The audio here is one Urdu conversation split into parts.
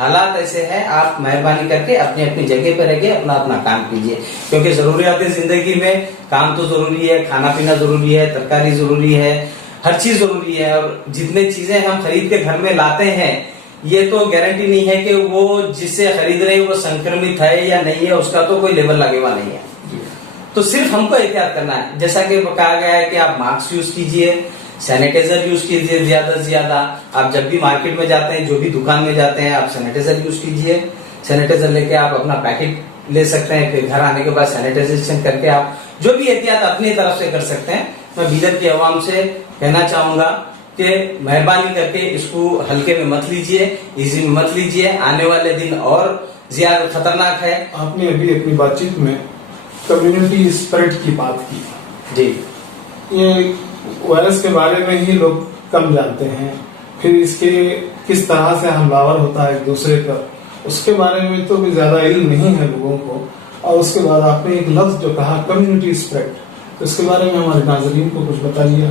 حالات ایسے ہیں, آپ مہربانی کر کے اپنی اپنی جگہ پہ رہ کے اپنا اپنا کام کیجیے, کیونکہ ضروریات زندگی میں کام تو ضروری ہے, کھانا پینا ضروری ہے, ترکاری ضروری ہے, ہر چیز ضروری ہے. اور جتنے چیزیں ہم خرید کے گھر میں لاتے ہیں یہ تو گارنٹی نہیں ہے کہ وہ جس سے خرید رہے ہیں وہ سنکرمت ہے یا نہیں ہے, اس کا تو کوئی لیبل لگے ہوا نہیں ہے. تو صرف ہم کو احتیاط کرنا ہے, جیسا کہ کہا گیا ہے کہ آپ ماسک یوز کیجئے, سینیٹائزر یوز کیجئے زیادہ سے زیادہ. آپ جب بھی مارکیٹ میں جاتے ہیں, جو بھی دکان میں جاتے ہیں, آپ سینیٹائزر یوز کیجئے. سینیٹائزر لے کے آپ اپنا پیکٹ لے سکتے ہیں, پھر گھر آنے کے بعد سینیٹائزیشن کر کے آپ جو بھی احتیاط اپنی طرف سے کر سکتے ہیں. میں بیدر کی عوام سے کہنا چاہوں گا کہ مہربانی کر کے اس کو ہلکے میں مت لیجئے, ایزی میں مت لیجئے. آنے والے دن اور زیادہ خطرناک ہے. آپ نے ابھی اپنی بات چیت میں کمیونٹی اسپرٹ کی بات کی. جی, یہ وائرس کے بارے میں ہی لوگ کم جانتے ہیں, پھر اس کے کس طرح سے حملہ ہوتا ہے ایک دوسرے پر, اس کے بارے میں تو بھی زیادہ علم نہیں ہے لوگوں کو. اور اس کے بعد آپ نے ایک لفظ جو کہا کمیونٹی اسپریڈ, تو اس کے بارے میں ہمارے ناظرین کو کچھ بتائیے.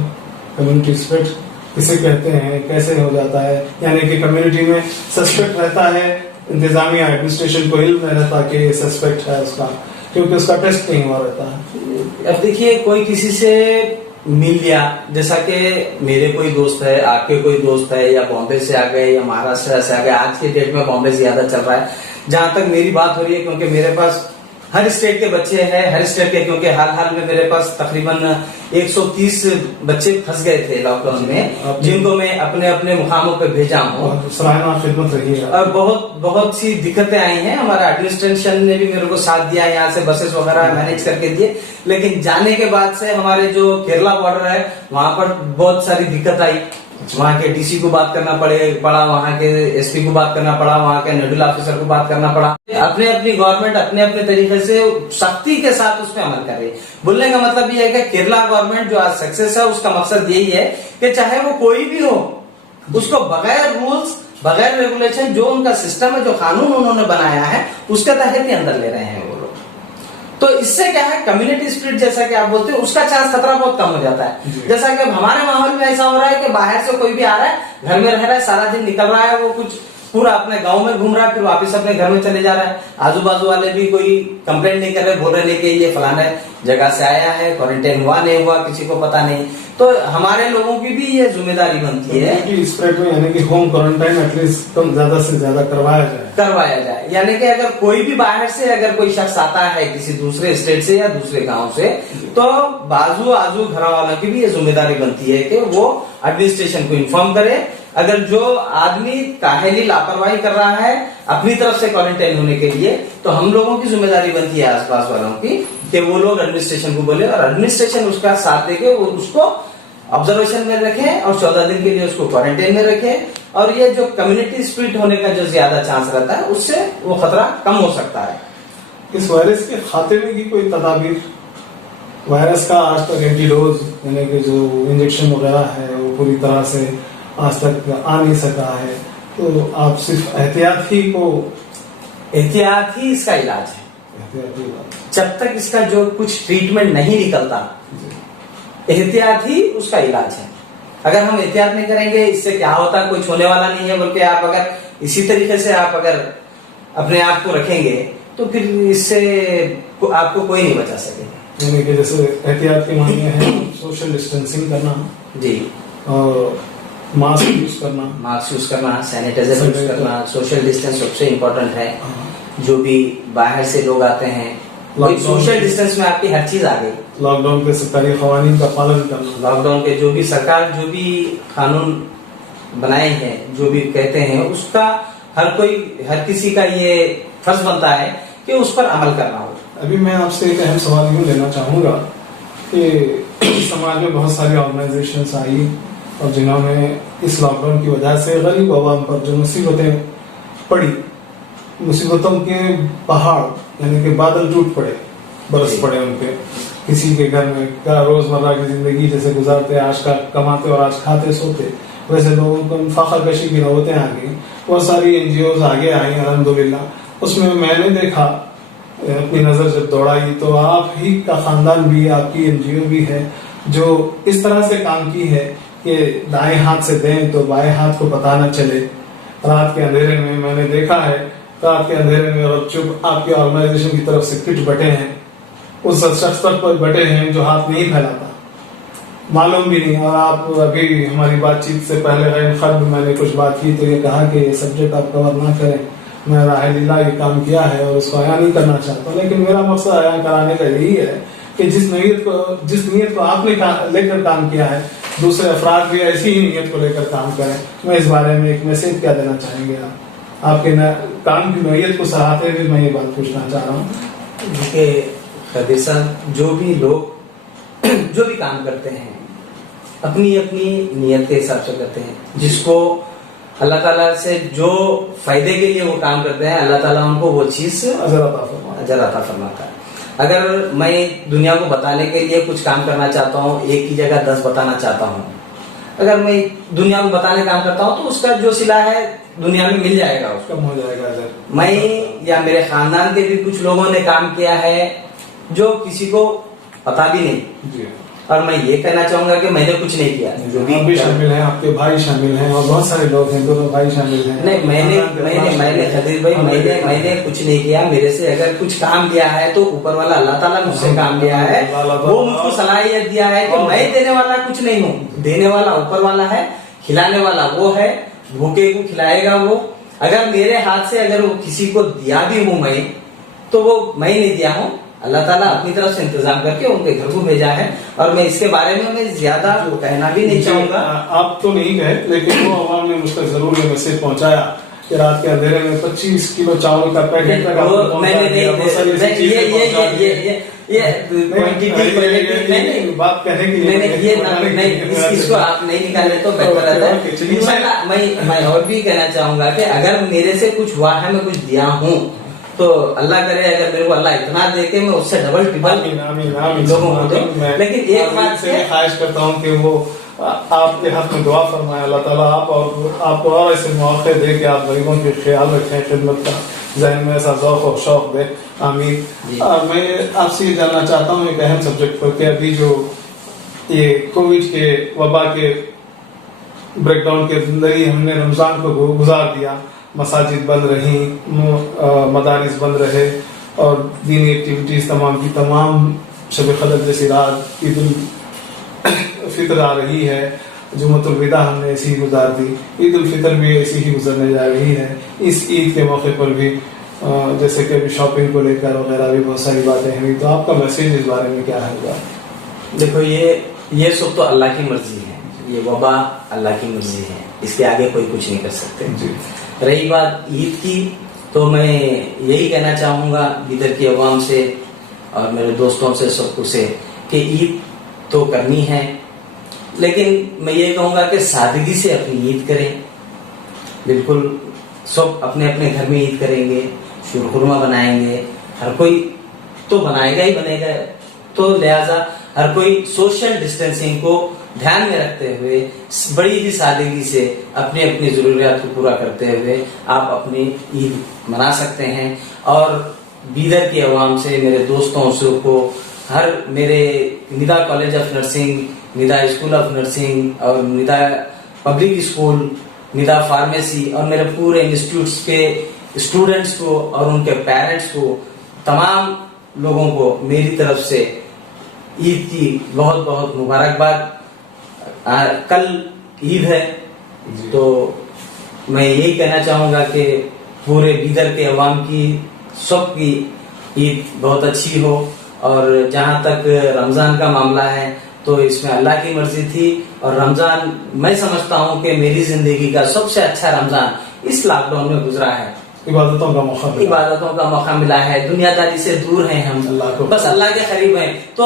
کمیونٹی اسپریڈ کسے کہتے ہیں, کیسے ہو جاتا ہے؟ یعنی کہ کمیونٹی میں سسپیکٹ رہتا ہے, انتظامیہ ایڈمنسٹریشن کو علم نہیں رہتا کہ یہ سسپیکٹ ہے اس کا, کیونکہ اس کا ٹیسٹ نہیں ہوا رہتا ہے. اب دیکھیے کوئی کسی سے مل لیا, جیسا کہ میرے کوئی دوست ہے, آپ کے کوئی دوست ہے, یا بامبے سے آ گئے یا مہاراشٹر سے آ گئے. آج کے ڈیٹ میں بامبے زیادہ چل رہا ہے جہاں تک میری بات ہو رہی ہے, کیونکہ میرے پاس ہر اسٹیٹ کے بچے ہیں, ہر اسٹیٹ کے, کیونکہ حال میں میرے پاس تقریباً 130 بچے پھنس گئے تھے لاک ڈاؤن میں, جن کو میں اپنے اپنے مقاموں پہ بھیجا ہوں. سرائنا خدمت رہی ہے. اور بہت سی دقتیں آئی ہیں. ہمارا ایڈمنسٹریشن نے بھی میرے کو ساتھ دیا, یہاں سے بسز وغیرہ مینج کر کے دیے, لیکن جانے کے بعد سے ہمارے جو کیرلا بارڈر ہے وہاں پر بہت ساری دقت آئی. وہاں کے ڈی سی کو بات کرنا پڑا, وہاں کے ایس پی کو بات کرنا پڑا, وہاں کے نوڈل آفیسر کو بات کرنا پڑا. اپنے اپنی گورنمنٹ اپنے اپنے طریقے سے سختی کے ساتھ اس پہ عمل کر رہی ہے. بولنے کا مطلب یہ ہے کہ کیرلا گورنمنٹ جو آج سکسیس ہے اس کا مقصد یہی ہے کہ چاہے وہ کوئی بھی ہو, اس کو بغیر رولز بغیر ریگولیشن, جو ان کا سسٹم ہے, جو قانون انہوں نے بنایا ہے, اس کے تحت ہی اندر لے رہے ہیں وہ لوگ. تو اس سے کیا ہے, کمیونٹی اسپرٹ جیسا کہ آپ بولتے ہیں, اس کا چانس خطرہ بہت کم ہو جاتا ہے. جیسا کہ اب ہمارے ماحول میں ایسا ہو رہا ہے کہ باہر سے کوئی بھی آ رہا ہے, گھر میں رہ رہا ہے, سارا دن نکل رہا ہے, وہ کچھ پورا اپنے گاؤں میں گھوم رہا ہے, پھر واپس اپنے گھر میں چلے جا رہا ہے. آزو بازو والے بھی کوئی کمپلین نہیں کر رہے, بول رہے نہیں کہ یہ فلانا جگہ سے آیا ہے, کوارنٹائن ہوا نہیں ہوا کسی کو پتا نہیں. تو ہمارے لوگوں کی بھی یہ ذمہ داری بنتی ہے اسپریڈ میں, یعنی کہ ہوم کوارنٹائن ایٹ لیسٹ زیادہ سے زیادہ کروایا جائے. یعنی کہ اگر کوئی بھی باہر سے اگر کوئی شخص آتا ہے کسی دوسرے اسٹیٹ سے یا دوسرے گاؤں سے, تو بازو آزو گھر والوں کی بھی یہ ذمہ داری بنتی ہے کہ وہ ایڈمنسٹریشن کو انفارم کرے. اگر جو آدمی کاہلی لاپرواہی کر رہا ہے اپنی طرف سے کوارنٹائن ہونے کے لیے, تو ہم لوگوں کی ذمہ داری بنتی ہے آس پاس والوں کی کہ وہ لوگ ایڈمنسٹریشن کو بولے, اور ایڈمنسٹریشن اس کا ساتھ دے کے وہ اس کو آبزرویشن میں رکھیں اور 14 دن کے لیے اس کو کوارنٹائن میں رکھیں. اور یہ جو کمیونٹی اسپرٹ ہونے کا جو زیادہ چانس رہتا ہے, اس سے وہ خطرہ کم ہو سکتا ہے. اس وائرس کے خاتمے کی کوئی تدابیر, وائرس کا آج تک اینٹی ڈوز یعنی کہ جو انجیکشن وغیرہ ہے وہ پوری طرح سے آج تک آ نہیں سکا ہے, تو آپ صرف احتیاط ہی اس کا علاج ہے. جب تک اس کا جو کچھ ٹریٹمنٹ نہیں نکلتا, احتیاط ہی اس کا علاج ہے. اگر ہم احتیاط نہیں کریں گے, اس سے کیا ہوتا ہے, کچھ ہونے والا نہیں ہے, بلکہ آپ اگر اسی طریقے سے آپ اگر اپنے آپ کو رکھیں گے تو پھر اس سے آپ کو کوئی نہیں بچا سکے گا. یعنی کہ جیسے احتیاط کے معنی ہے سوشل ڈسٹینسنگ کرنا, جی, اور ماسک یوز کرنا, سینیٹائزر یوز کرنا. سوشل ڈسٹینس سب سے امپورٹنٹ ہے. جو بھی باہر سے لوگ آتے ہیں, سوشل ڈسٹینس میں آپ کی ہر چیز آ گئی. لاک ڈاؤن کے سرکاری قوانین کا پالن کرنا, لاک ڈاؤن کے جو بھی سرکار جو بھی قانون بنائے ہیں, جو بھی کہتے ہیں, اس کا ہر کسی کا یہ فرض بنتا ہے کہ اس پر عمل کرنا ہو. ابھی میں آپ سے ایک اہم سوال یوں لینا چاہوں گا کہ سماج میں بہت ساری آرگنائزیشنز آئی اور جنہوں نے اس لاک ڈاؤن کی وجہ سے غریب عوام پر جو مصیبتیں پڑی, مصیبتوں کے پہاڑ یعنی کہ بادل ٹوٹ پڑے, برس پڑے ان پہ. کسی کے گھر میں روزمرہ کی زندگی جیسے گزارتے, آج کا کماتے اور آج کھاتے سوتے, ویسے لوگوں کو فاقہ کشی کی نوبتیں آ گئی. بہت ساری NGOs آگے آئی الحمدللہ. اس میں نے دیکھا, اپنی نظر جب دوڑائی, تو آپ ہی کا خاندان بھی, آپ کی NGO بھی ہے جو اس طرح سے کام کی ہے کہ دائیں ہاتھ سے دیں تو بائیں ہاتھ کو پتہ نہ چلے. رات کے اندھیرے میں نے دیکھا ہے، رات کے اندھیرے میں اور چپ آپ کی آرگنائزیشن کی طرف سے کٹ بٹے ہیں، اس شخص پر بٹے ہیں جو ہاتھ نہیں پھیلاتا، معلوم بھی نہیں. اور آپ ابھی ہماری بات چیت سے پہلے غیر خط میں نے کچھ بات کی تو یہ کہا کہ یہ سبجیکٹ آپ کور نہ کریں. میں راہ لیلا یہ کام کیا ہے اور اس کو عیاں نہیں کرنا چاہتا، لیکن میرا مقصد عیاں کرانے کا یہی ہے کہ جس نیت کو آپ نے لے کر کام کیا ہے، دوسرے افراد بھی ایسی ہی نیت کو لے کر کام کریں. میں اس بارے میں ایک میسج کیا دینا چاہیں گے آپ کے کام کی نوعیت کو سراہتے ہوئے میں یہ بات پوچھنا چاہ رہا ہوں. دیکھیے قدیر صاحب، جو بھی لوگ جو بھی کام کرتے ہیں اپنی اپنی نیت کے حساب سے کرتے ہیں. جس کو اللہ تعالیٰ سے جو فائدے کے لیے وہ کام کرتے ہیں، اللہ تعالیٰ ان کو وہ چیز اجر عطا فرماتا ہے. اگر میں دنیا کو بتانے کے لیے کچھ کام کرنا چاہتا ہوں، ایک کی جگہ 10 بتانا چاہتا ہوں، اگر میں دنیا کو بتانے کام کرتا ہوں تو اس کا جو صلہ ہے دنیا میں مل جائے گا، اس کا ہو جائے گا. میں یا میرے خاندان کے بھی کچھ لوگوں نے کام کیا ہے جو کسی کو پتا بھی نہیں. جی. اور میں یہ کہنا چاہوں گا کہ میں نے کچھ نہیں کیا. جو بھی شامل ہیں، آپ کے بھائی شامل ہیں اور بہت سارے لوگ ہیں، دونوں بھائی شامل ہیں. نہیں، میں نے خدیر بھائی میں نے کچھ نہیں کیا. میرے سے اگر کچھ کام لیا ہے تو اوپر والا اللہ تعالیٰ مجھ سے کام لیا ہے، وہ مجھ کو صلاحیت دیا ہے کہ میں دینے والا کچھ نہیں ہوں. دینے والا اوپر والا ہے، کھلانے والا وہ ہے، بھوکے کو کھلائے گا وہ. اگر میرے ہاتھ سے اگر وہ کسی کو دیا بھی ہوں میں تو وہ میں نہیں دیا ہوں، اللہ تعالیٰ اپنی طرف سے انتظام کر کے ان کے گھر کو بھیجا ہے. اور میں اس کے بارے میں زیادہ کہنا بھی نہیں چاہوں گا. آپ تو نہیں کہے، لیکن وہ عوام نے مجھ تک ضرور یہ میسج پہنچایا کہ رات کے اندھیرے میں 25 کلو چاول کا پیکٹ بات کہنے کے لیے اس کو آپ نہیں نکالے تو بہتر رہتا ہے. میں اور بھی کہنا چاہوں گا کہ اگر میرے سے کچھ ہوا ہے، میں کچھ دیا ہوں تو اللہ کرے اگر میرے کو اللہ اتنا دے کے میں اس سے ڈبل ٹرپل لوگوں کو دوں. لیکن ایک بات سے خواہش کرتا ہوں کہ وہ آپ کے حق میں دعا فرمائے، اللہ تعالیٰ آپ کو اور ایسے مواقع دے کہ آپ غریبوں کے خیال رکھیں، خدمت کا ذہن میں ایسا ذوق و شوق دے. آمین. اور میں آپ سے یہ جاننا چاہتا ہوں ایک اہم سبجیکٹ پر کہ ابھی جو یہ کووڈ کے وبا کے بریک ڈاؤن کے اندر ہی ہم نے رمضان کو گزار دیا، مساجد بند رہیں، مدارس بند رہے اور دینی ایکٹیویٹیز تمام کی تمام، شب قدر جیسی رات، عید الفطر آ رہی ہے، جمعۃ الوداع ہم نے ایسی ہی گزار دی، عید الفطر بھی ایسی ہی گزرنے جا رہی ہے. اس عید کے موقع پر بھی جیسے کہ ابھی شاپنگ کو لے کر وغیرہ بھی بہت ساری باتیں ہیں، تو آپ کا میسج اس بارے میں کیا ہے؟ دیکھو یہ سب تو اللہ کی مرضی ہے، یہ وبا اللہ کی مرضی ہے، اس کے آگے کوئی کچھ نہیں کر سکتے. جی. رہی بات عید کی تو میں یہی کہنا چاہوں گا ادھر کی عوام سے اور میرے دوستوں سے، سب کو سے، کہ عید تو کرنی ہے، لیکن میں یہ کہوں گا کہ سادگی سے اپنی عید کریں. بالکل سب اپنے اپنے گھر میں عید کریں گے، شیرخرما بنائیں گے، ہر کوئی تو بنائے گا ہی بنے گا، تو لہذا ہر کوئی سوشل ڈسٹینسنگ کو دھیان میں رکھتے ہوئے بڑی ہی سادگی سے اپنی اپنی ضروریات کو پورا کرتے ہوئے آپ اپنی عید منا سکتے ہیں. اور بیدر کی عوام سے، میرے دوستوں سے کو، ہر میرے Nida college of nursing, Nida school of nursing اور Nida public school, Nida pharmacy اور میرے پورے انسٹیٹیوٹس کے اسٹوڈنٹس کو اور ان کے پیرنٹس کو، تمام لوگوں کو میری طرف سے عید کی بہت بہت مبارکباد. کل عید ہے تو میں یہی کہنا چاہوں گا کہ پورے بیدر کے عوام کی، سب کی عید بہت اچھی ہو. اور جہاں تک رمضان کا معاملہ ہے تو اس میں اللہ کی مرضی تھی، اور رمضان میں سمجھتا ہوں کہ میری زندگی کا سب سے اچھا رمضان اس لاک ڈاؤن میں گزرا ہے. عبادتوں کا موقع ملا ہے، دنیا داری سے دور ہیں ہم، بس اللہ کے قریب ہیں. تو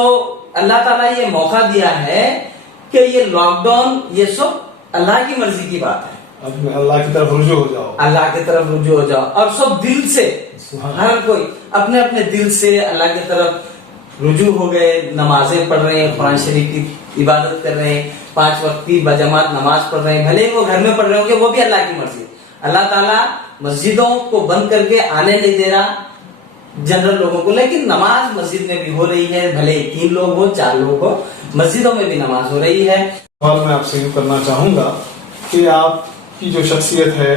اللہ تعالیٰ یہ موقع دیا ہے کہ یہ لاک ڈاؤن، یہ سب اللہ کی مرضی کی بات ہے. اللہ کی طرف رجوع ہو جاؤ، اللہ کی طرف رجوع ہو جاؤ، اور سب دل سے، ہر کوئی اپنے اپنے دل سے اللہ کی طرف رجوع ہو گئے. نمازیں پڑھ رہے ہیں، قرآن شریف کی عبادت کر رہے ہیں، 5 وقت کی بجماعت نماز پڑھ رہے ہیں. بھلے وہ گھر میں پڑھ رہے ہوں گے، وہ بھی اللہ کی مرضی. اللہ تعالیٰ مسجدوں کو بند کر کے آنے نہیں دے رہا جنرل لوگوں کو، لیکن نماز مسجد میں بھی ہو رہی ہے. بھلے 3 لوگ ہو، 4 لوگ ہو، مسجدوں میں بھی نماز ہو رہی ہے. اور میں آپ سے یہ کرنا چاہوں گا کہ آپ کی جو شخصیت ہے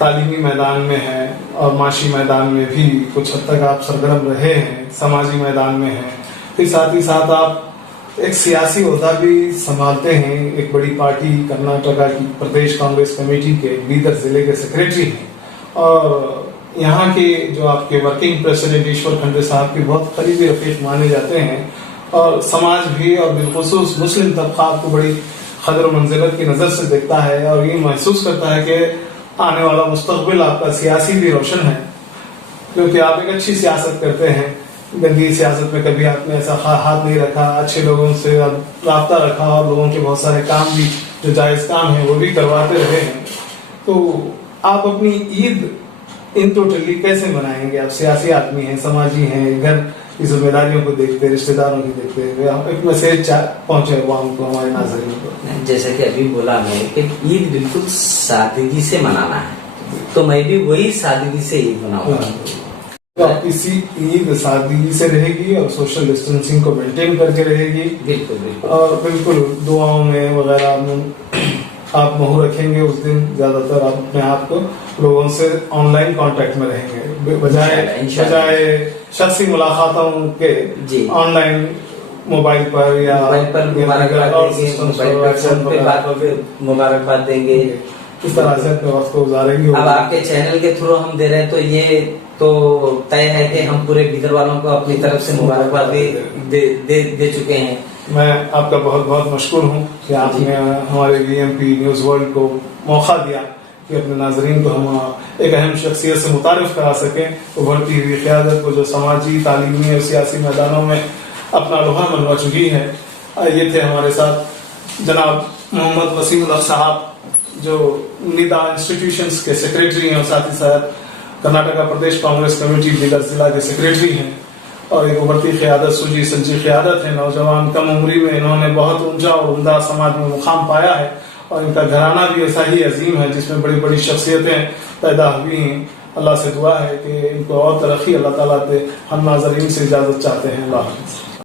تعلیمی میدان میں ہے اور معاشی میدان میں بھی کچھ حد تک آپ سرگرم رہے ہیں، سماجی میدان میں ہیں، پھر ساتھ ہی ساتھ آپ ایک سیاسی عہدہ بھی سنبھالتے ہیں، ایک بڑی پارٹی کرناٹکا کی پردیش کانگریس کمیٹی کے بیدر ضلع کے سیکریٹری ہیں، اور یہاں کے جو آپ کے ورکنگ پریزیڈنٹ ایشور کھنڈے صاحب کے بہت قریبی رفیق مانے جاتے ہیں، اور سماج بھی اور بالخصوص مسلم طبقہ آپ کو بڑی قدر و منزلت کی نظر سے دیکھتا ہے اور یہ محسوس کرتا ہے کہ آنے والا مستقبل آپ کا سیاسی بھی روشن ہے، کیونکہ آپ ایک اچھی سیاست کرتے ہیں، گندی سیاست میں کبھی آپ نے ایسا ہاتھ نہیں رکھا، اچھے لوگوں سے رابطہ رکھا اور لوگوں کے بہت سارے کام بھی جو جائز کام ہیں وہ بھی کرواتے رہے ہیں. تو آپ اپنی عید ان ٹوٹلی کیسے منائیں گے؟ آپ سیاسی آدمی ہیں، سماجی ہیں، گھر کی ذمہ داریوں کو دیکھتے، رشتہ داروں کی دیکھتے ہوئے آپ ایک میسج پہنچے عوام کو، ہمارے ناظرین کو. جیسے کہ ابھی بولا میں کہ عید بالکل سادگی سے منانا ہے، تو میں بھی وہی سادگی سے عید مناؤں گا. تو آپ کی عید سادگی سے رہے گی اور سوشل ڈسٹینسنگ کو مینٹین کر کے رہے گی، بالکل بالکل، اور بالکل دعاؤں میں وغیرہ آپ منہ رکھیں گے. اس دن زیادہ تر آپ اپنے آپ کو لوگوں سے آن لائن کانٹیکٹ میں رہیں گے، بجائے شخصی ملاقاتوں کے آن لائن موبائل پر یا مبارکباد دیں گے. اس طرح سے اپنے وقت کو گزاریں گے. اب آپ کے چینل کے تھرو ہم دے رہے ہیں تو یہ تو طے ہے کہ ہم پورے بیدر والوں کو اپنی طرف سے مبارکباد دے چکے ہیں. میں آپ کا بہت بہت مشکور ہوں کہ آپ نے ہمارے VMP نیوز ورلڈ کو موقع دیا کہ اپنے ناظرین کو ہم ایک اہم شخصیت سے متعارف کرا سکیں. ابھرتی ہوئی قیادت کو جو سماجی، تعلیمی اور سیاسی میدانوں میں اپنا لوہا منوا چکی ہے. یہ تھے ہمارے ساتھ جناب محمد وسیم الحق صاحب جو ندا انسٹیٹیوشنز کے سیکریٹری ہیں اور ساتھ ہی ساتھ کرناٹکا پردیش کانگریس کمیٹی بیدر ضلع کے سیکریٹری ہیں، اور ایک ابھرتی قیادت، سوجی سنجی قیادت ہے. نوجوان کم عمری میں انہوں نے بہت اونچا اور عمدہ سماج میں مقام پایا ہے، اور ان کا گھرانہ بھی ایسا ہی عظیم ہے جس میں بڑی بڑی شخصیتیں پیدا ہوئی ہیں. اللہ سے دعا ہے کہ ان کو اور ترقی اللہ تعالیٰ دے. ہم ناظرین سے اجازت چاہتے ہیں. اللہ حافظ.